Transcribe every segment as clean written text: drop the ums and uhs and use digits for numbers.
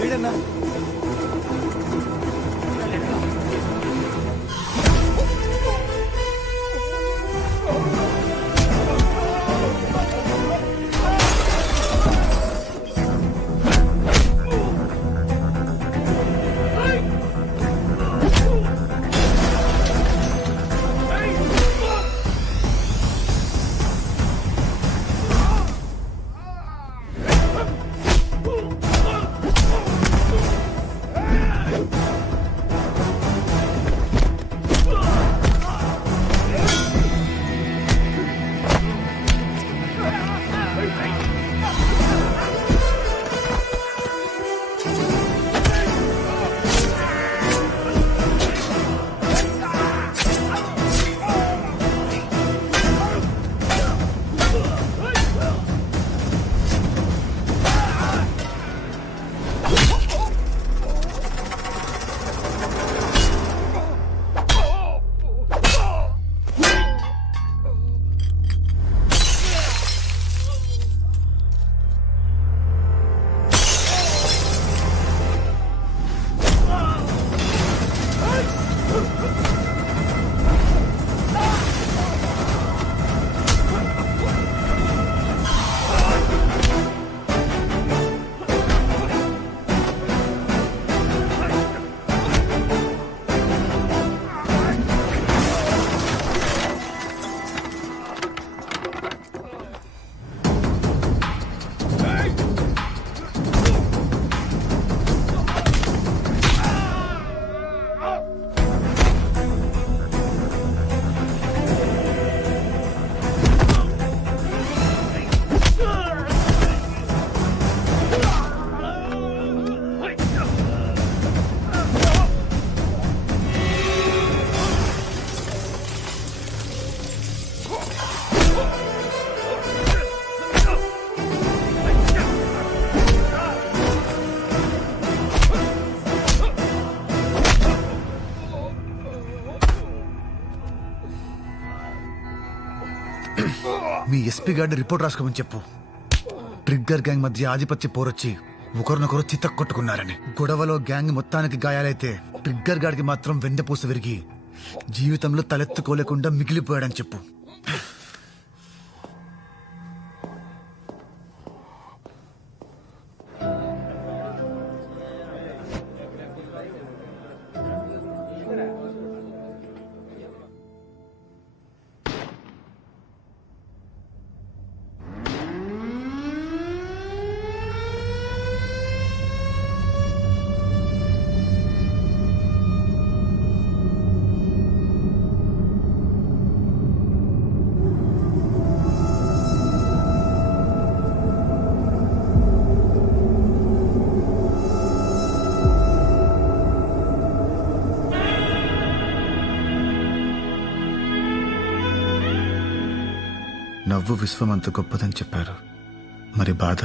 వీడన్నా మీ SP గారిని report రాసుకోమని చెప్పు. Trigger gang మధ్య ఆధిపత్య పోరొచ్చి ఒకరినొకరు చిత్తకొట్టుకున్నారని. గొడవలో గ్యాంగ్ మొత్తానికి గాయాలైతే ట్రిగ్గర్ గాడికి మాత్రం వెన్నెపూస విరిగి జీవితంలో తలెత్తుకోలేకుండా మిగిలిపోయాడని చెప్పు. నవ్వు విశ్వం అంత గొప్పదని చెప్పారు, మరి బాధ?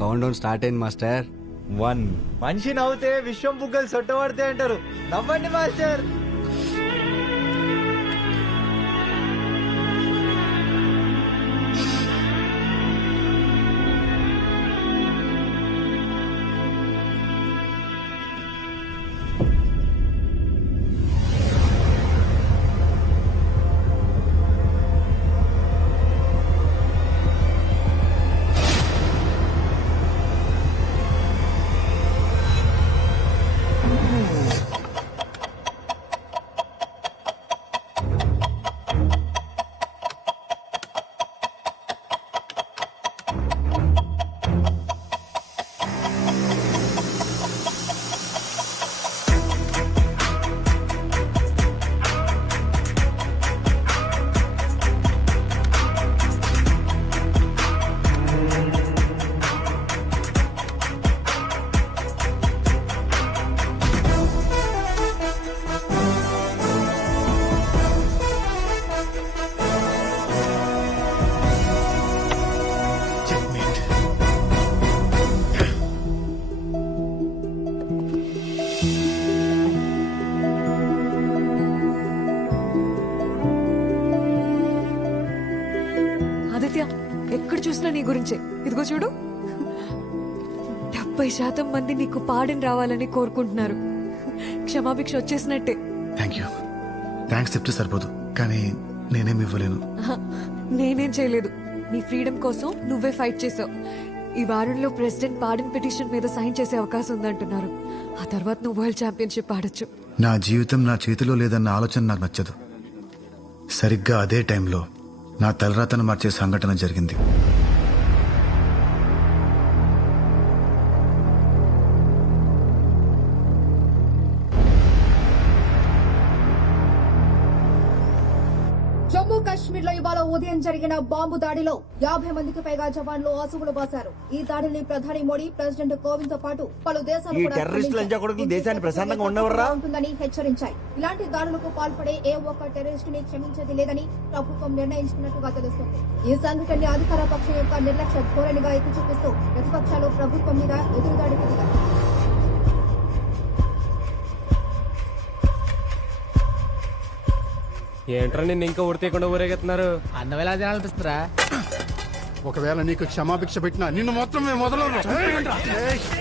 కౌంట్ డౌన్ స్టార్ట్ అయింది మాస్టర్. 1 మనిషి నవ్వుతే విశ్వం బుగ్గలు సొట్టబడితే అంటారు. నవ్వండి మాస్టర్. ఇదిగో చూడు, 70% మంది నీకు పాడని రావాలని కోరుకుంటున్నారు. క్షమాభిక్ష వచ్చేసినట్టే. థ్యాంక్స్ చెప్తే సరిపోదు, కానీ నేనేం ఇవ్వలేను. ఆహా, నేనేం చేయలేదు. నీ ఫ్రీడమ్ కోసం నువ్వే ఫైట్ చేసావు. ఈ వారంలో ప్రెసిడెంట్ పాడన్ పిటిషన్ మీద సైన్ చేసే అవకాశం ఉందంటున్నారు. ఆ తర్వాత నువ్వు వరల్డ్ ఛాంపియన్షిప్ ఆడొచ్చు. నా జీవితం నా చేతిలో లేదన్న ఆలోచన నాకు నచ్చదు. సరిగ్గా అదే టైంలో నా తలరాతను మార్చే సంఘటన జరిగింది. జమ్మూ కాశ్మీర్ లో ఇవాళ ఉదయం జరిగిన బాంబు దాడిలో 50 మందికి పైగా జవాన్లు ఆసువులు బాశారు. ఈ దాడిని ప్రధాని మోడీ, ప్రెసిడెంట్ కోవింద్ తో పాటు పలు దేశాలు ఈ కూడా టెర్రరిస్టుల లంచా కొడుకులు దేశాన్ని ప్రశాంతంగా ఉండవర్రా? ఉంటుందని హెచ్చరించాయి. ఇలాంటి దాడులకు పాల్పడే ఏ ఒక్క టెర్రరిస్ట్ ని క్షమించేది లేదని ప్రభుత్వం నిర్ణయించుకున్నట్టుగా తెలుస్తోంది. ఈ సంఘటనని అధికార పక్షం యొక్క నిర్లక్ష్య ధోరణిగా ఎత్తి చూపిస్తూ ప్రతిపక్షాలు ప్రభుత్వం మీద ఎదురుదాడికి దిగారు. ఏంట్రా నిన్ను ఇంకా ఊరితేయకుండా ఊరేగెత్తున్నారు? అన్నవేలా తినాలనిపిస్తారా? ఒకవేళ నీకు క్షమాభిక్ష పెట్టినా నిన్ను మొత్తం మేము వదలను.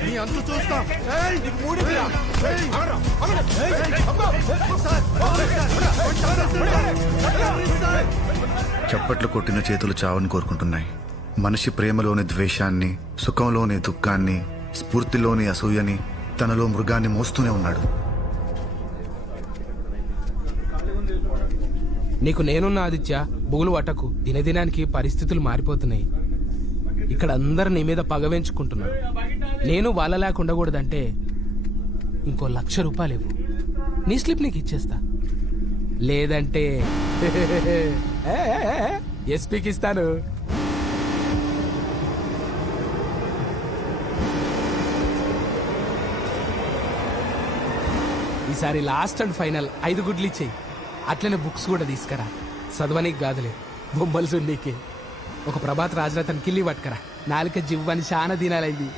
నీ అంతు చూస్తాం. చప్పట్లు కొట్టిన చేతులు చావని కోరుకుంటున్నాయి. మనిషి ప్రేమలోని ద్వేషాన్ని, సుఖంలోని దుఃఖాన్ని, స్ఫూర్తిలోని అసూయని, తనలో మృగాన్ని మోస్తూనే ఉన్నాడు. నీకు నేనున్న ఆదిత్య, బుగులు వటకు. దినదినానికి పరిస్థితులు మారిపోతున్నాయి. ఇక్కడ అందరు నీ మీద పగవేంచుకుంటున్నారు. నేను వాళ్ళ లేక ఉండకూడదంటే ఇంకో ₹1,00,000 ఇవ్వు, నీ స్లిప్ నీకు ఇచ్చేస్తా. లేదంటే ఎస్పీకి ఇస్తాను. ఈసారి లాస్ట్ అండ్ ఫైనల్ 5 గుడ్లు ఇచ్చేయి. అట్లనే బుక్స్ కూడా తీసుకురా. చదవనీకి కాదులే, బొమ్మలు సున్నీకి. ఒక ప్రభాత్ రాజరథన్ కిల్లి పట్టుకరా. నాలుక జివ్వని చాలా దినాలైంది.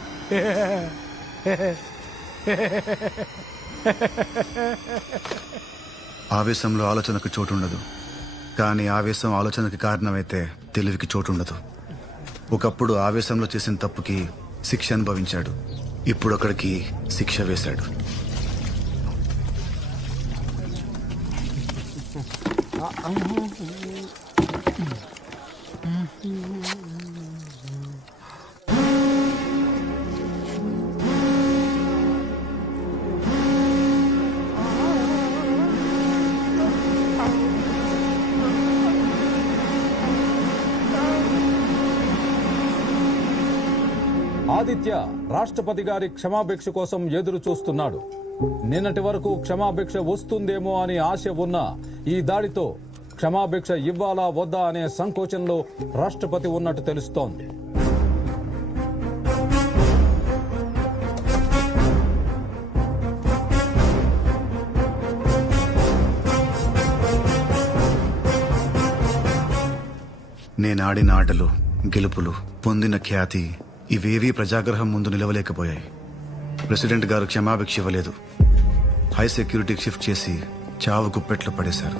ఆవేశంలో ఆలోచనకు చోటుండదు, కానీ ఆవేశం ఆలోచనకి కారణమైతే తెలివికి చోటుండదు. ఒకప్పుడు ఆవేశంలో చేసిన తప్పుకి శిక్ష అనుభవించాడు. ఇప్పుడు అక్కడికి శిక్ష వేశాడు. ఆదిత్య రాష్ట్రపతి గారి క్షమాభిక్ష కోసం ఎదురు చూస్తున్నాడు. నిన్నటి వరకు క్షమాభిక్ష వస్తుందేమో అని ఆశ ఉన్నా ఈ దాడితో క్షమాభిక్ష ఇవ్వాలా వద్దా అనే సంకోచంలో రాష్ట్రపతి ఉన్నట్టు తెలుస్తోంది. నేనాడిన ఆటలు, గెలుపులు, పొందిన ఖ్యాతి ఇవేవీ ప్రజాగ్రహం ముందు నిలవలేకపోయాయి. ప్రెసిడెంట్ గారు క్షమాభిక్ష ఇవ్వలేదు. హై సెక్యూరిటీకి షిఫ్ట్ చేసి చావు గుప్పెట్లో పడేశారు.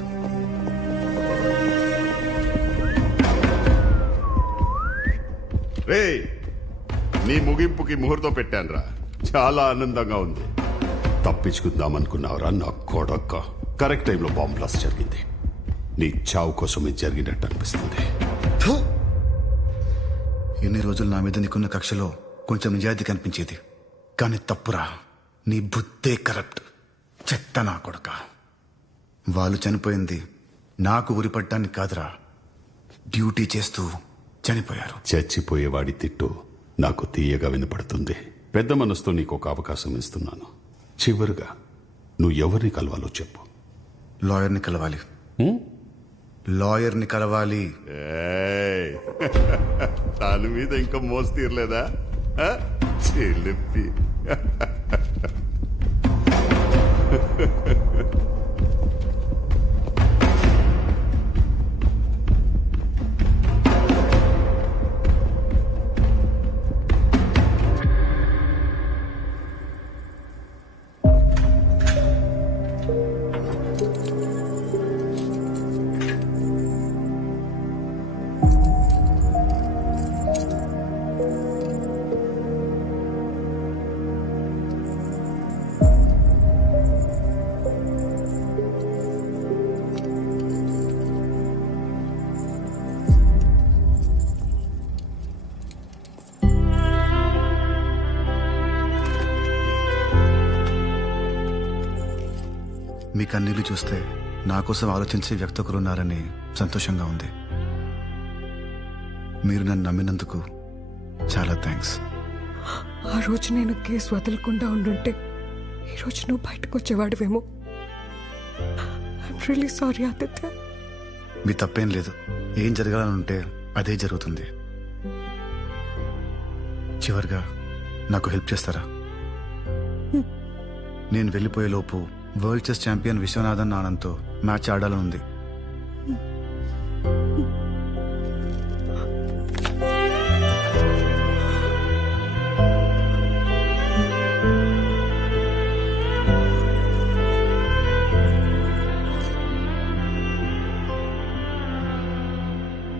రే, నీ ముగింపుకి ముహూర్తం పెట్టానురా. చాలా ఆనందంగా ఉంది. తప్పించుకుందామనుకున్నావురా నా కొడక్క. కరెక్ట్ టైంలో బాంబ్ బ్లాస్ట్ జరిగింది. నీ చావు కోసం ఇది జరిగినట్టు అనిపిస్తుంది. ఎన్ని రోజులు నా మీద నీకున్న కక్షలో కొంచెం నిజాయితీ కనిపించేది, కానీ తప్పురా. నీ బుద్ధే కరప్ట్. చెత్త నా కొడక. వాళ్ళు చనిపోయింది నాకు ఉరిపడ్డానికి కాదురా, డ్యూటీ చేస్తూ చనిపోయారు. చచ్చిపోయేవాడి తిట్టు నాకు తీయగా వినపడుతుంది. పెద్ద మనసుతో నీకు ఒక అవకాశం ఇస్తున్నాను. చివరిగా నువ్వు ఎవరిని కలవాలో చెప్పు. లాయర్ని కలవాలి. లాయర్ని కలవాలి. దాని మీద ఇంకా మోసు తీరలేదా? చెల్లిప్పి మీ కన్నీళ్లు చూస్తే నా కోసం ఆలోచించే వ్యక్తి ఒకరు ఉన్నారని సంతోషంగా ఉంది. మీరు నన్ను నమ్మినందుకు చాలా థ్యాంక్స్. ఆ రోజు నేను కేసు వదలకుండా ఉండుంటే ఈ రోజు నువ్వు బయటకు వచ్చేవాడివేమో. I'm really sorry Aditya. మీ తప్పేం లేదు. ఏం జరగాలని ఉంటే అదే జరుగుతుంది. చివరిగా నాకు హెల్ప్ చేస్తారా? నేను వెళ్ళిపోయేలోపు వరల్డ్ చెస్ ఛాంపియన్ విశ్వనాథన్ ఆనంద్తో మ్యాచ్ ఆడాలనుంది.